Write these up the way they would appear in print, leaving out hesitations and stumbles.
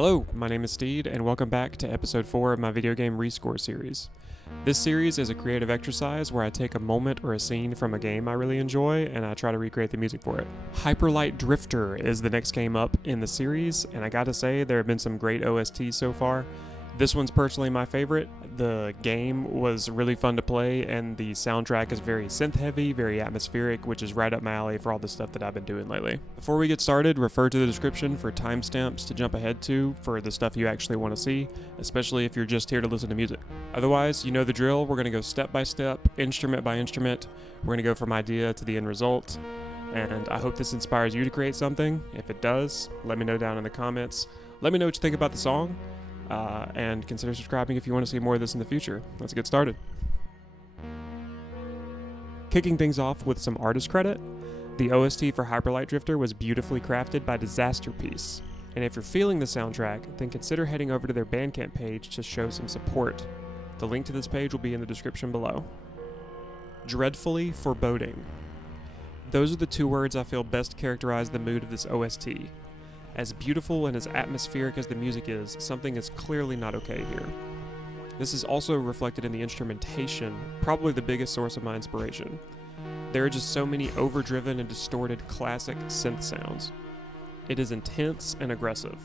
Hello, my name is Steed, and welcome back to episode 4 of my video game rescore series. This series is a creative exercise where I take a moment or a scene from a game I really enjoy and I try to recreate the music for it. Hyperlight Drifter is the next game up in the series, and I gotta say there have been some great OSTs so far. This one's personally my favorite. The game was really fun to play, and the soundtrack is very synth-heavy, very atmospheric, which is right up my alley for all the stuff that I've been doing lately. Before we get started, refer to the description for timestamps to jump ahead to for the stuff you actually want to see, especially if you're just here to listen to music. Otherwise, you know the drill. We're going to go step by step, instrument by instrument. We're going to go from idea to the end result, and I hope this inspires you to create something. If it does, let me know down in the comments. Let me know what you think about the song. And consider subscribing if you want to see more of this in the future. Let's get started. Kicking things off with some artist credit, the OST for Hyperlight Drifter was beautifully crafted by Disasterpiece. And if you're feeling the soundtrack, then consider heading over to their Bandcamp page to show some support. The link to this page will be in the description below. Dreadfully Foreboding. Those are the two words I feel best characterize the mood of this OST. As beautiful and as atmospheric as the music is, something is clearly not okay here. This is also reflected in the instrumentation, probably the biggest source of my inspiration. There are just so many overdriven and distorted classic synth sounds. It is intense and aggressive.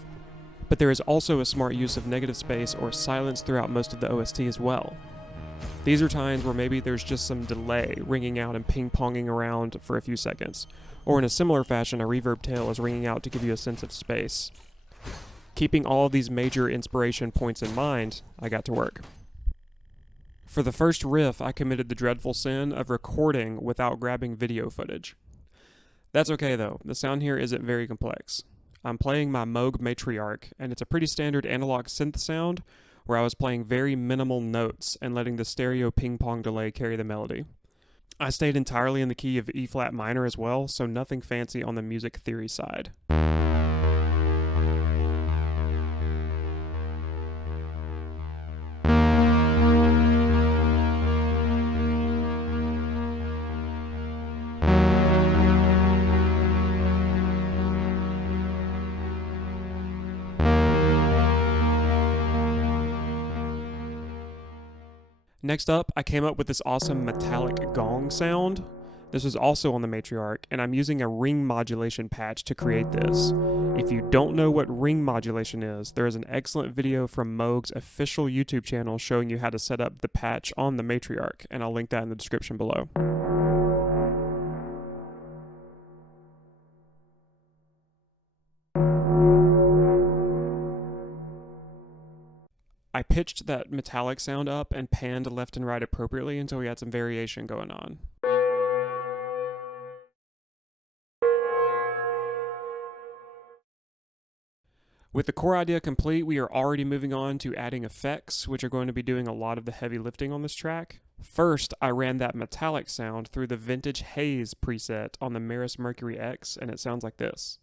But there is also a smart use of negative space or silence throughout most of the OST as well. These are times where maybe there's just some delay ringing out and ping-ponging around for a few seconds. Or in a similar fashion, a reverb tail is ringing out to give you a sense of space. Keeping all of these major inspiration points in mind, I got to work. For the first riff, I committed the dreadful sin of recording without grabbing video footage. That's okay though, the sound here isn't very complex. I'm playing my Moog Matriarch, and it's a pretty standard analog synth sound where I was playing very minimal notes and letting the stereo ping-pong delay carry the melody. I stayed entirely in the key of E-flat minor as well, so nothing fancy on the music theory side. Next up, I came up with this awesome metallic gong sound. This was also on the Matriarch, and I'm using a ring modulation patch to create this. If you don't know what ring modulation is, there is an excellent video from Moog's official YouTube channel showing you how to set up the patch on the Matriarch, and I'll link that in the description below. I pitched that metallic sound up and panned left and right appropriately until we had some variation going on. With the core idea complete, we are already moving on to adding effects, which are going to be doing a lot of the heavy lifting on this track. First, I ran that metallic sound through the Vintage Haze preset on the Meris Mercury X, and it sounds like this.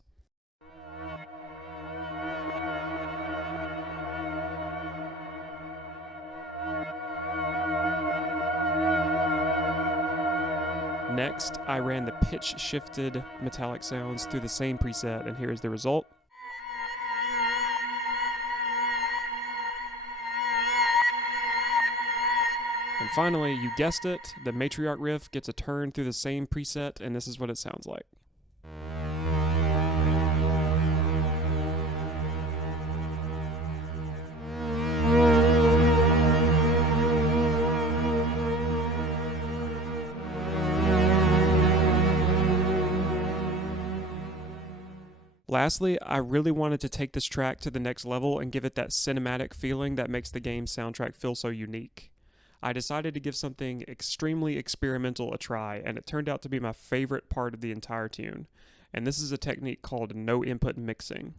Next, I ran the pitch-shifted metallic sounds through the same preset, and here's the result. And finally, you guessed it, the Matriarch riff gets a turn through the same preset, and this is what it sounds like. Lastly, I really wanted to take this track to the next level and give it that cinematic feeling that makes the game's soundtrack feel so unique. I decided to give something extremely experimental a try, and it turned out to be my favorite part of the entire tune. And this is a technique called no-input mixing.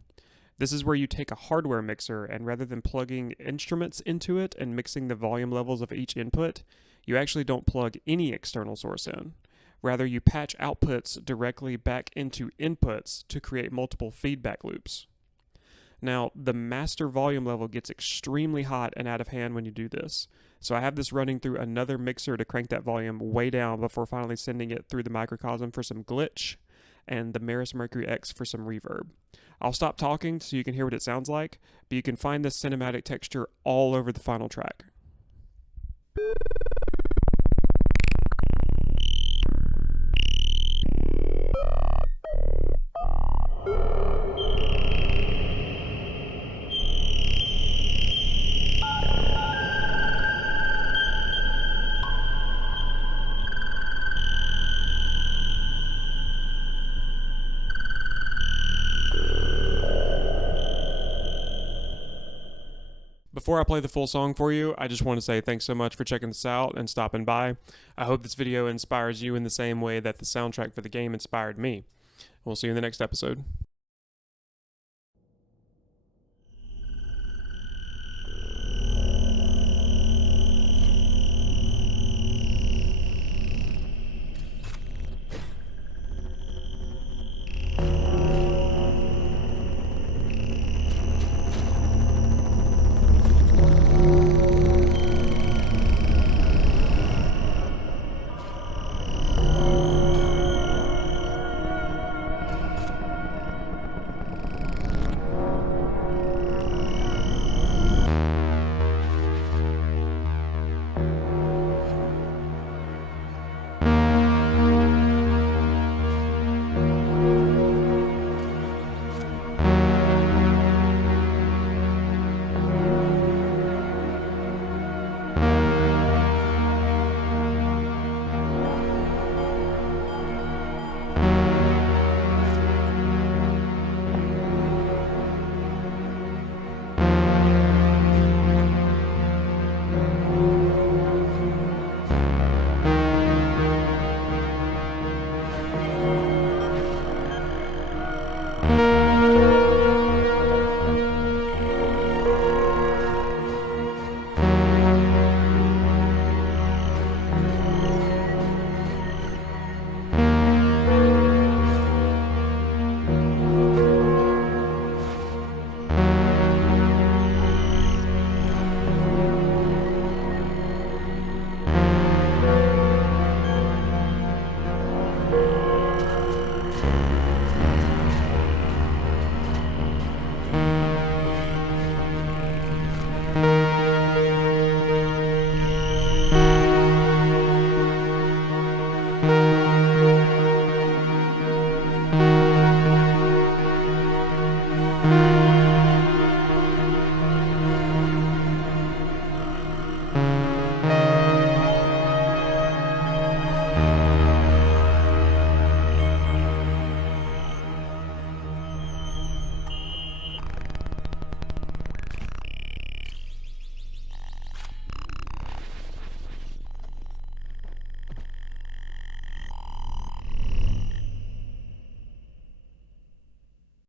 This is where you take a hardware mixer, and rather than plugging instruments into it and mixing the volume levels of each input, you actually don't plug any external source in. Rather, you patch outputs directly back into inputs to create multiple feedback loops. Now, the master volume level gets extremely hot and out of hand when you do this. So I have this running through another mixer to crank that volume way down before finally sending it through the Microcosm for some glitch and the Meris Mercury X for some reverb. I'll stop talking so you can hear what it sounds like, but you can find this cinematic texture all over the final track. Before I play the full song for you, I just want to say thanks so much for checking this out and stopping by. I hope this video inspires you in the same way that the soundtrack for the game inspired me. We'll see you in the next episode.